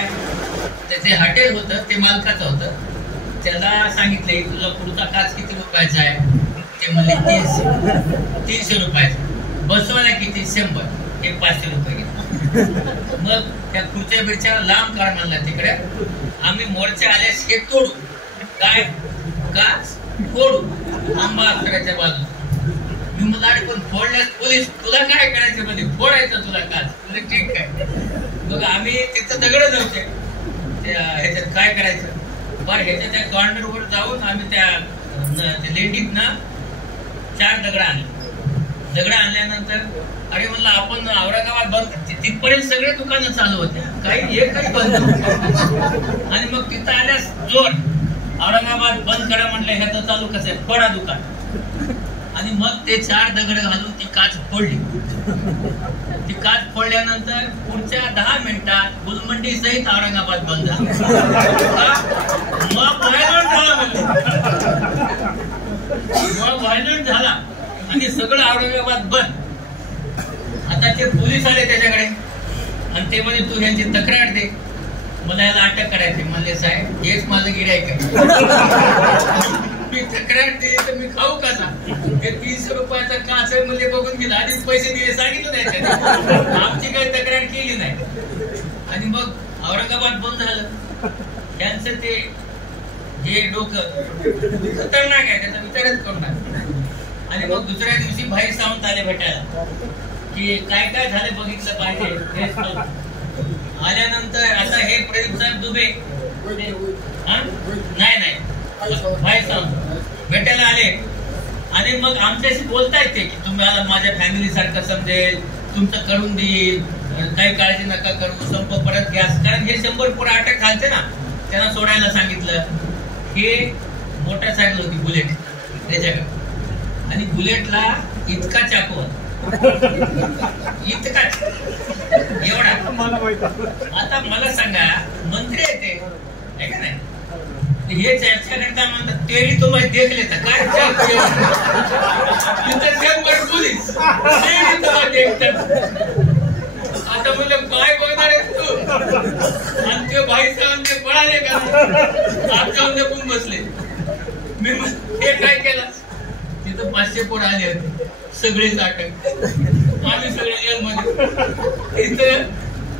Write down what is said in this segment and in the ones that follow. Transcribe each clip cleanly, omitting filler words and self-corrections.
काय त्याचे हॉटेल होतं ते मालकाचं होतं. त्याला सांगितले तुझा पुढचा काच किती रुपयाचा आहे? ते म्हणले 300 रुपयाचा. बसवायला किती? 100. हे 500 रुपये घेतले. मग त्या खुर्च्या बिरच्या लांब काढ म्हणला तिकडे. आम्ही मोर्चा आल्यास हे तोडू. काय? काच फोडू आंबाच्या बाजू. मी मला अरे पण फोडल्यास पोलीस तुला काय करायचं मध्ये फोडायचं तुला काच. तुला ठीक आहे. मग आम्ही तिथं दगड नव्हते ह्याच्यात काय करायचं बरं. ह्याच्या त्या कॉर्नरवर जाऊन आम्ही त्या लेंडीतनं 4 दगड आणले. दगड आणल्यानंतर अरे म्हणलं आपण औरंगाबाद बंद. तिथपर्यंत सगळे दुकानं चालू होते, काही एकही बंद नव्हते. आणि मग तिथं आल्यास जोर औरंगाबाद बंद करा म्हटलं. ह्याचं चालू कसं आहे? फोडा दुकान. आणि मग ते 4 दगड घालून ती काच फोडली. ती काच फोडल्यानंतर पुढच्या 10 मिनिटात गुलमंडी सहित औरंगाबाद बंद झाला. मग व्हायलंट झाला आणि सगळं औरंगाबाद बंद. आता ते पोलीस आले त्याच्याकडे आणि ते म्हणे तू यांची तक्रार दे, मला याला अटक करायची. म्हणले साहेब हेच माझं गिऱ्हाईक आहे. मी तक्रार दिली तर मी खाऊ कसा? हे 300 रुपयाचा काच आहे म्हणजे बघून गेला. आधीच पैसे दिले सांगितलं नाही त्याने. आमची काही तक्रार केली नाही. आणि मग औरंगाबाद बंद झालं. त्यांचं ते जे डोकं खतरनाक आहे त्याचा विचारच करू नका. आणि मग दुसऱ्या दिवशी भाई सावंत आले भेटायला की काय काय झालं बघितलं पाहिजे. आल्यानंतर आता हे प्रदीप साहेब दुबे नाही भाई सावंत भेटायला आले. आणि मग आमच्याशी बोलता येते की तुम्हाला माझ्या फॅमिली सारखं समजेल, तुमचं करून देईल, काही काळजी नका करू, संप परत घ्या. कारण हे 100 पुढे अटक घालते ना, त्यांना सोडायला सांगितलं. हे मोटरसायकल होती बुलेट त्याच्याकडे. आणि बुलेटला इतका चाकू इतका एवढा. आता मला सांगा मंत्री आहे ते का नाही, हे चर्चा करता म्हणतात तेरी तुम्हाला देख लेता काय पोलीस तुम्हाला देखतात. आता म्हणलं काय बघणार आहेस तू? आणि ते भाई साहेब ते पळाले का आमच्यावर लपून बसले. मी हे काय केलं तिथं 500 पोरं आले होते, सगळेच अटक. आम्ही सगळे जेलमध्ये. इथं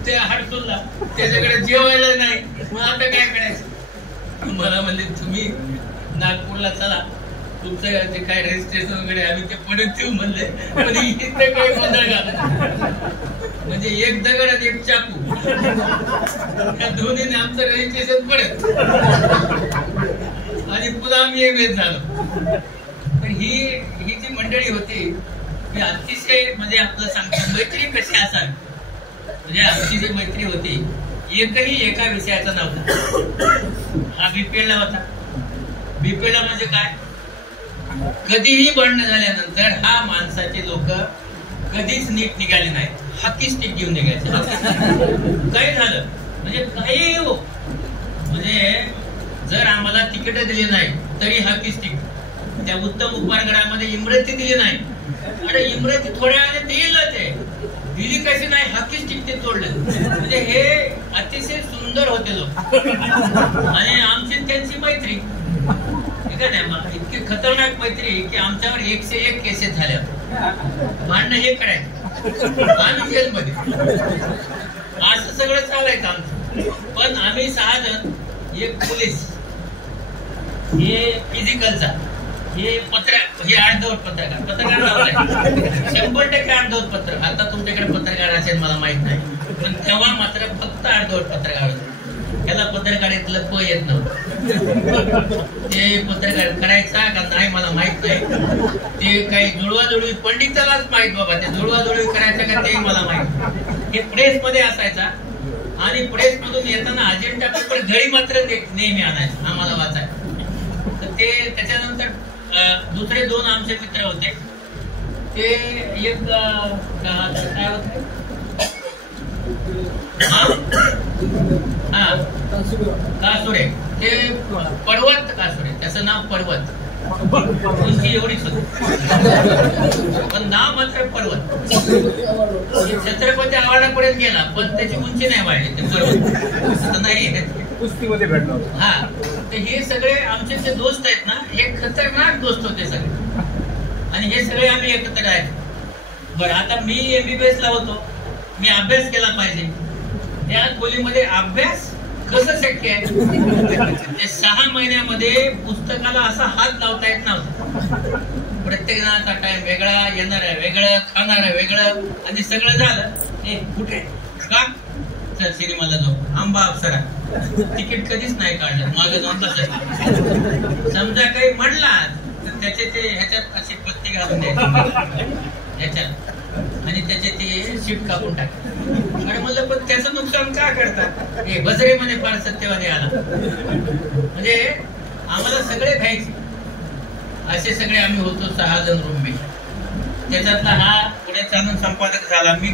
ते हडसूलला त्याच्याकडे जेवायला नाही. मग आता काय करायचं? मला म्हणले तुम्ही नागपूरला चला, तुमचं जे काय रजिस्ट्रेशन वगैरे आम्ही ते परत ठेवू म्हणले. पण इथे काही गोंधळ घाला म्हणजे एक दगड आणि एक चाकू या दोन्हीने आमचं रजिस्ट्रेशन परत. आणि पुन्हा आम्ही एक झालो. पण ही जी मंडळी होती ही अतिशय म्हणजे आपलं सांगतो मैत्री कशी असावी. म्हणजे आमची जी मैत्री होती एकही एका विषयाचा नव्हता. हा बीपीएलला होता. बीपीएलला म्हणजे काय? कधीही भांडण झाल्यानंतर हा माणसाचे लोक कधीच नीट निघाले नाहीत. हाकी स्टिक घेऊन निघायचे. काही झालं म्हणजे काही हो, म्हणजे जर आम्हाला तिकीट दिली नाही तरी हाकी स्टिक. त्या उत्तम उपहारगडामध्ये इमरती दिली नाही, अरे इमरती थोड्या वेळाने देईल ते, दिली कशी नाही, हाकी स्टिक ते तोडलं. म्हणजे हे अतिशय सुंदर होते लोक. आणि आमची त्यांची मैत्री इतकी खतरनाक मैत्री की आमच्यावर 101 केसेस झाल्या. भांडणं हे करायचं आम्ही जेलमध्ये. असं सगळं चालायचं आमचं. पण आम्ही 6 जण, एक पोलीस, हे फिजिकलचा, हे हे अर्धवट पत्रकार लावलाय. 100% अर्धवट पत्रकार. आता तुमच्याकडे पत्रकार असेल मला माहित नाही, पण तेव्हा मात्र फक्त अर्धवट पत्रकार होते. त्याला पत्रकारितेतलं प येत नव्हतं. ते पत्रकार करायचा का नाही मला माहित नाही. ते काही जुळवाजुळवी पंडितालाच माहित बाबा, ते जुळवाजुळवी करायचं का ते मला माहित. हे प्रेस मध्ये असायचा आणि प्रेस मधून येताना अजेंडा पेपर घरी मात्र नेहमी आणायचं आम्हाला वाचायचं. तर ते त्याच्यानंतर दुसरे 2 आमचे मित्र होते. ते एक काय होते कासुरे, ते पर्वत कासुरे, त्याचं नाव पर्वत. उंची एवढीच होती, पण नाव मात्र पर्वत. छत्रपती आव्हाडापर्यंत गेला पण त्याची उंची नाही वाढली, ते पर्वत नाही कुस्तीमध्ये भेटलो. हा, तर हे सगळे आमचे जे दोस्त आहेत ना, हे खतरनाक दोस्त होते सगळे, आणि हे सगळे आम्ही एकत्र आहेत. बरं, आता मी MBBS ला होतो, मी अभ्यास केला पाहिजे, त्या खोलीमध्ये अभ्यास कसं शक्य आहे? ते 6 महिन्यामध्ये पुस्तकाला असा हात लावता येत नव्हता. प्रत्येक जणांचा टाइम वेगळा, येणारा वेगळं, खाणारा वेगळं, आणि सगळं झालं हे कुठे का चल सिनेमाला जाऊ, आंबा अप्सरा, तिकीट कधीच नाही काढलं, मागे जाऊन बसायचं. समजा काही म्हणला तर त्याचे ते ह्याच्यात अशी पत्ती घालून द्यायची ह्याच्यात, आणि त्याचे ते सीट कापून टाकले. आणि म्हणलं पण त्याचं नुकसान का करतात? हे बजरे मध्ये फार सत्यवादी आला, म्हणजे आम्हाला सगळे खायचे. असे सगळे आम्ही होतो 6 जण रूममेट. त्याच्यातला हा पुढे चालून संपादक झाला. मी